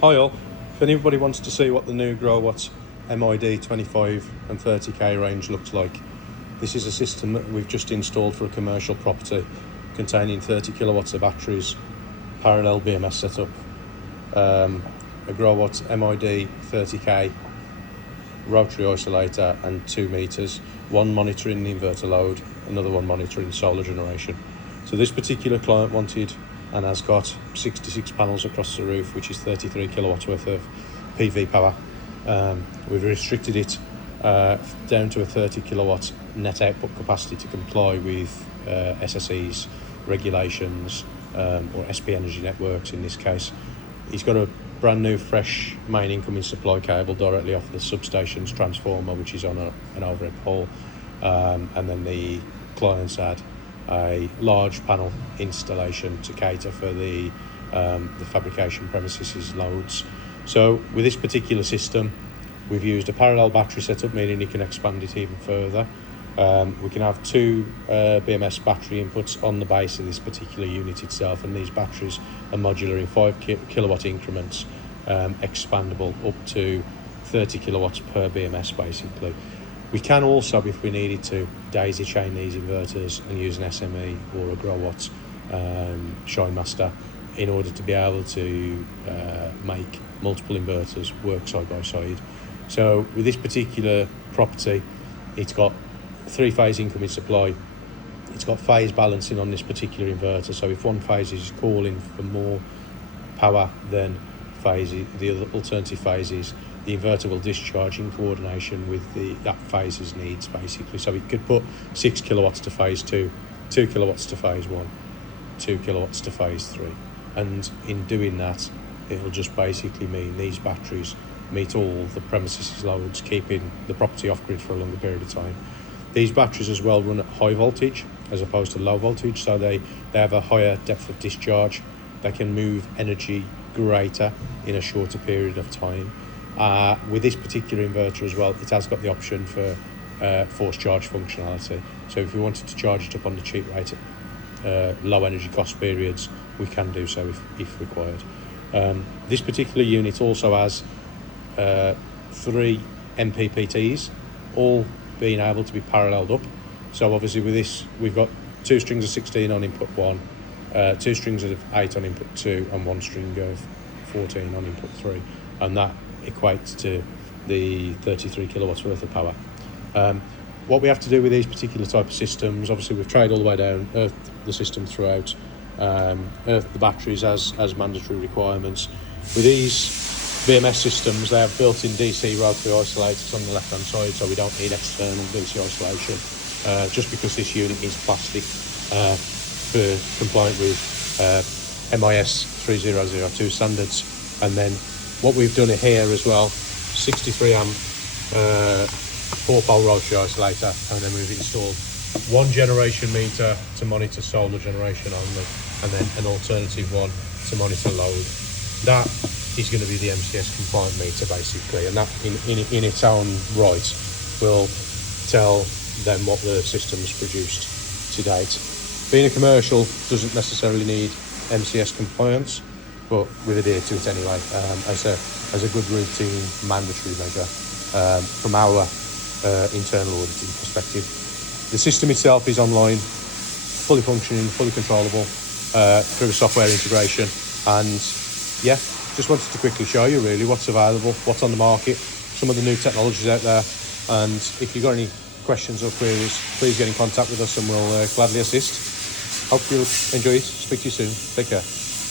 Hi all, if anybody wants to see what the new Growatt MID 25 and 30k range looks like, this is a system that we've just installed for a commercial property containing 30 kilowatts of batteries, parallel BMS setup, a Growatt MID 30k rotary isolator and 2 meters, one monitoring the inverter load, another one monitoring solar generation. So this particular client wanted and has got 66 panels across the roof, which is 33 kilowatts worth of PV power. We've restricted it down to a 30 kilowatt net output capacity to comply with SSE's regulations, or SP Energy Networks in this case. He's got a brand new fresh main incoming supply cable directly off the substation's transformer, which is on an overhead pole, and then the clients had a large panel installation to cater for the fabrication premises loads. So with this particular system, we've used a parallel battery setup, meaning you can expand it even further. We can have 2 BMS battery inputs on the base of this particular unit itself, and these batteries are modular in 5 kilowatt increments, expandable up to 30 kilowatts per BMS basically. We can also, if we needed to, daisy chain these inverters and use an SME or a Growatt Shinemaster in order to be able to make multiple inverters work side by side. So with this particular property, it's got 3-phase incoming supply. It's got phase balancing on this particular inverter, so if one phase is calling for more power than the other alternative phases, the inverter will discharge in coordination with that phase's needs basically. So it could put 6 kilowatts to phase 2, 2 kilowatts to phase 1, 2 kilowatts to phase 3, and in doing that it'll just basically mean these batteries meet all the premises loads, keeping the property off grid for a longer period of time. These batteries as well run at high voltage as opposed to low voltage, so they have a higher depth of discharge. They can move energy greater in a shorter period of time. With this particular inverter as well, it has got the option for forced charge functionality. So if we wanted to charge it up on the cheap rate at low energy cost periods, we can do so if required. This particular unit also has 3 MPPTs, all being able to be paralleled up. So obviously with this, we've got 2 strings of 16 on input 1, 2 strings of 8 on input 2, and 1 string of 14 on input 3, and that equates to the 33 kilowatts worth of power. What we have to do with these particular type of systems, obviously we've tried all the way down, earthed the system throughout, earthed the batteries as mandatory requirements. With these BMS systems, they have built-in DC rotary isolators on the left-hand side, so we don't need external DC isolation, just because this unit is plastic, for compliant with MIS 3002 standards. And then what we've done here as well, 63 amp 4-pole rotary isolator, and then we've installed 1 generation meter to monitor solar generation only, and then an alternative one to monitor load. That is going to be the MCS compliant meter basically, and that in its own right will tell them what the system's produced to date. Being a commercial doesn't necessarily need MCS compliance, but we've adhered to it anyway, as a good routine mandatory measure from our internal auditing perspective. The system itself is online, fully functioning, fully controllable through a software integration, and yeah, just wanted to quickly show you really what's available, what's on the market, some of the new technologies out there, and if you've got any questions or queries, please get in contact with us and we'll gladly assist. Hope you'll enjoy it. Speak to you soon. Take care.